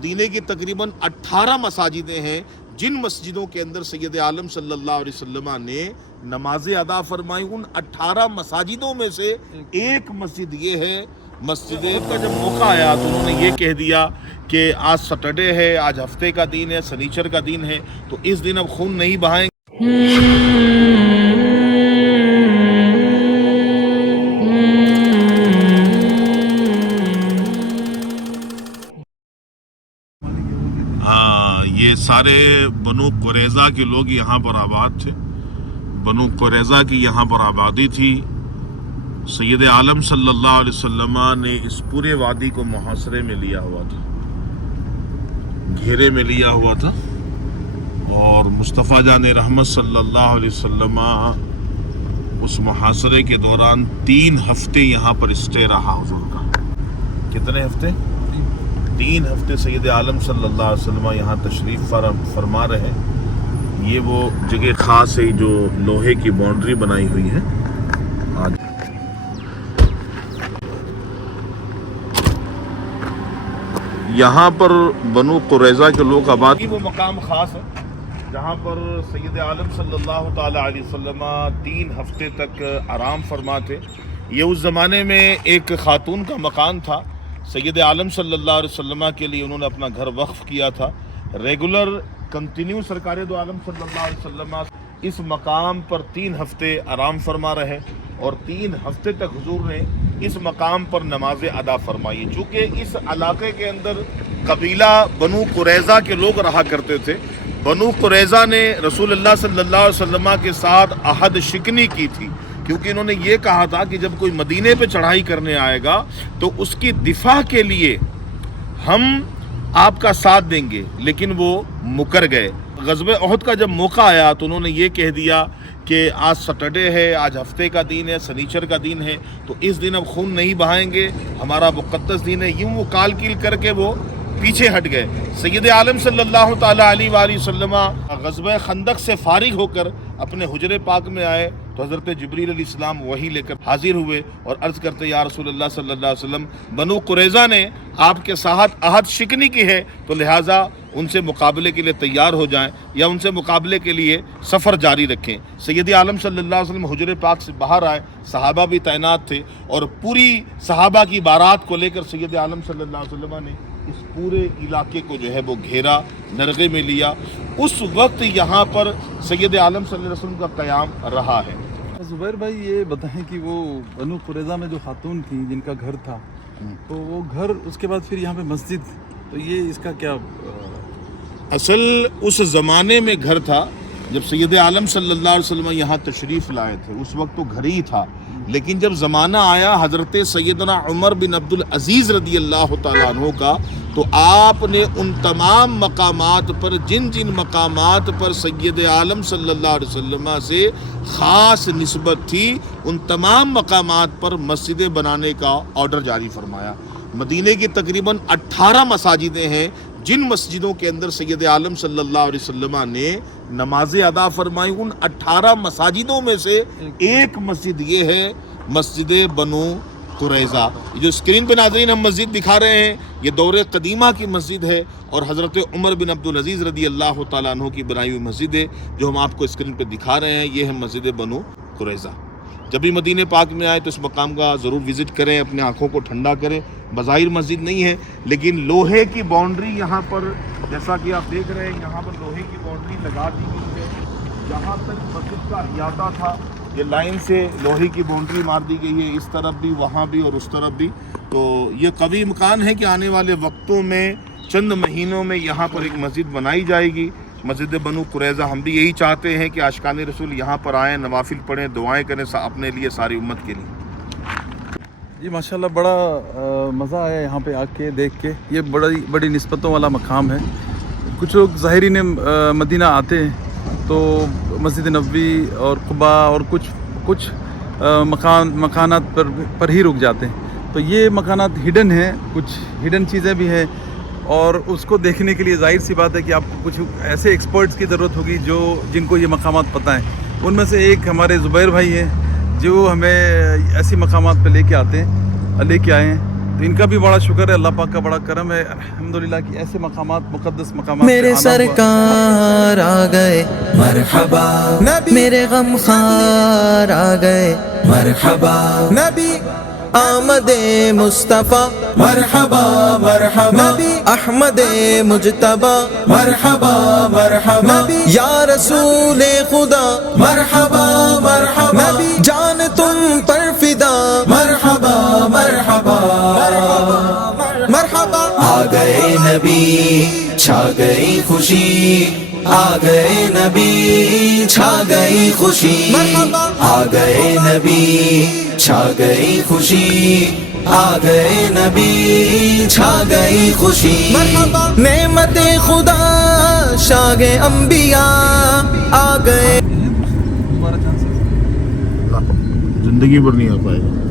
मदीने की तकरीबन 18 मसाजिदें हैं जिन मस्जिदों के अंदर सैयद आलम सल्लल्लाहु अलैहि वसल्लम ने नमाजें अदा फरमाई। उन 18 मसाजिदों में से एक मस्जिद ये है। मस्जिद का जब मौका आया तो उन्होंने ये कह दिया कि आज सैटरडे है, आज हफ्ते का दिन है, शनिचर का दिन है, तो इस दिन अब खून नहीं बहाएंगे। ये सारे बनु कुरैज़ा के लोग यहाँ पर आबाद थे। बनु कुरैज़ा की यहाँ पर आबादी थी। सैयद आलम सल्लल्लाहु अलैहि वसल्लम ने इस पूरे वादी को मुहासरे में लिया हुआ था, घेरे में लिया हुआ था। और मुस्तफ़ा जान रहमत सल्लल्लाहु अलैहि वसल्लम उस मुहासरे के दौरान 3 हफ्ते यहाँ पर स्टे रहा हुजूर का। कितने हफ्ते? 3 हफ्ते सैयद आलम सल्लल्लाहु अलैहि वसल्लम यहाँ तशरीफ़ फरमा रहे हैं। ये वो जगह ख़ास है जो लोहे की बाउंड्री बनाई हुई है। आज यहाँ पर बनु कुरैज़ा के लोग आबाद, वो मकाम ख़ास है जहाँ पर सैयद आलम सल्लल्लाहु ताला अलैहि वसल्लम 3 हफ्ते तक आराम फरमाते। ये उस ज़माने में एक ख़ातून का मकान था। सैयद आलम सल्लल्लाहु अलैहि वसल्लम के लिए उन्होंने अपना घर वक्फ किया था। रेगुलर कंटिन्यू सरकार दो आलम सल्लल्लाहु अलैहि वसल्लम इस मकाम पर 3 हफ्ते आराम फरमा रहे और 3 हफ्ते तक हुजूर ने इस मकाम पर नमाजें अदा फरमाई। चूँकि इस इलाके के अंदर कबीला बनु कुरैज़ा के लोग रहा करते थे। बनु कुरैज़ा ने रसूलुल्लाह सल्लल्लाहु अलैहि वसल्लम के साथ अहद शिकनी की थी, क्योंकि इन्होंने ये कहा था कि जब कोई मदीने पे चढ़ाई करने आएगा तो उसकी दिफा के लिए हम आपका साथ देंगे, लेकिन वो मुकर गए। ग़ज़वे उहद का जब मौका आया तो उन्होंने ये कह दिया कि आज सैटरडे है, आज हफ्ते का दिन है, शनिचर का दिन है, तो इस दिन अब खून नहीं बहाएंगे, हमारा मुक़द्दस दिन है। यूँ वो काल कील करके वो पीछे हट गए। सैयद आलम सल्लल्लाहु ताला अलैहि वसल्लम ग़ज़वे खंदक से फारिग होकर अपने हुजरे पाक में आए तो हज़रत जिब्रील अलैहिस्सलाम वही लेकर हाजिर हुए और अर्ज़ करते, या रसूलल्लाह सल्लल्लाहु अलैहि वसल्लम, बनु कुरैज़ा ने आपके साथ अहद शिकनी की है, तो लिहाजा उनसे मुकाबले के लिए तैयार हो जाएं या उनसे मुकाबले के लिए सफ़र जारी रखें। सैयद आलम सल्लल्लाहु अलैहि वसल्लम हुजरे पाक से बाहर आए, सहाबा भी तैनात थे और पूरी सहाबा की बारात को लेकर सैयद आलम सल्लल्लाहु अलैहि वसल्लम ने इस पूरे इलाके को जो है वो घेरा, नरगे में लिया। उस वक्त यहाँ पर सैयद आलम सल्लल्लाहु अलैहि वसल्लम का क़याम रहा है। ज़ुबैर भाई, ये बताएं कि वो बनु कुरैज़ा में जो खातून थी जिनका घर था, तो वो घर उसके बाद फिर यहाँ पे मस्जिद, तो ये इसका क्या? असल उस ज़माने में घर था जब सैयद आलम सल्लल्लाहु अलैहि वसल्लम यहाँ तशरीफ़ लाए थे, उस वक्त तो घर ही था। लेकिन जब ज़माना आया हज़रत सैयदना उमर बिन अब्दुल अज़ीज़ रदी अल्लाह तआला अन्हु का, तो आपने उन तमाम मकामात पर, जिन जिन मकामात पर सैयद आलम सल्लल्लाहु अलैहि वसल्लम से ख़ास निस्बत थी, उन तमाम मकामात पर मस्जिदें बनाने का ऑर्डर जारी फरमाया। मदीने की तकरीबन 18 मसाजिदें हैं जिन मस्जिदों के अंदर सैयद आलम सल्लल्लाहु अलैहि वसल्लम ने नमाजें अदा फरमाई। उन 18 मसाजिदों में से एक मस्जिद ये है, मस्जिद बनु कुरैज़ा। जो स्क्रीन पे नाज़रीन हम मस्जिद दिखा रहे हैं, ये दौरे कदीमा की मस्जिद है और हज़रत उमर बिन अब्दुल अज़ीज़ रदी अल्लाह तआला अन्हु की बनाई हुई मस्जिद है जो हम आपको स्क्रीन पे दिखा रहे हैं। ये है मस्जिद बनु कुरैज़ा। जब भी मदीने पाक में आए तो इस मकाम का ज़रूर विज़िट करें, अपने आँखों को ठंडा करें। बज़ाहिर मस्जिद नहीं है, लेकिन लोहे की बाउंड्री यहाँ पर, जैसा कि आप देख रहे हैं, यहाँ पर लोहे की बाउंड्री लगा दी गई है। जहाँ तक मस्जिद का अहियाता था, ये लाइन से लोहे की बाउंड्री मार दी गई है, इस तरफ भी, वहाँ भी और उस तरफ भी। तो ये कभी इम्कान है कि आने वाले वक्तों में, चंद महीनों में यहाँ पर एक मस्जिद बनाई जाएगी, मस्जिद बनु कुरैज़ा। हम भी यही चाहते हैं कि आशिकाने रसूल यहाँ पर आएँ, नवाफिल पढ़ें, दुआएं करें अपने लिए, सारी उम्मत के लिए। जी माशाल्लाह, बड़ा मज़ा आया यहाँ पे आके देख के। ये बड़ी निस्बतों वाला मकाम है। कुछ लोग ज़ाहिरीन मदीना आते हैं तो मस्जिद नबवी और कुबा और कुछ मकानात पर ही रुक जाते हैं। तो ये मकानात हिडन हैं, कुछ हिडन चीज़ें भी हैं और उसको देखने के लिए जाहिर सी बात है कि आपको कुछ ऐसे एक्सपर्ट्स की ज़रूरत होगी जिनको ये मकामात पता है। उनमें से एक हमारे ज़ुबैर भाई हैं जो हमें ऐसी मकामात पे लेके आए हैं। تو ان کا بھی بڑا شکر ہے, اللہ پاک کا بڑا کرم ہے الحمدللہ کہ ایسے مقامات, مقدس مقامات میرے سے آنا ہوا. سرکار آ گئے مرحبا نبی, میرے غم خار آ گئے مرحبا نبی, آمد مصطفیٰ مرحبا مرحبا نبی, احمد مجتبی مرحبا مرحبا نبی, یا رسول خدا مرحبا مرحبا نبی, جان تم پر فدا مرحبا مرحبا مرحبا. آ گئے نبی چھا گئی خوشی, آ گئے نبی چھا گئی خوشی, آ گئے نبی چھا گئی خوشی, آ گئے نبی چھا گئی خوشی. نعمت خدا شاہ انبیاء آ گئے. زندگی پر نہیں آ پائے گا.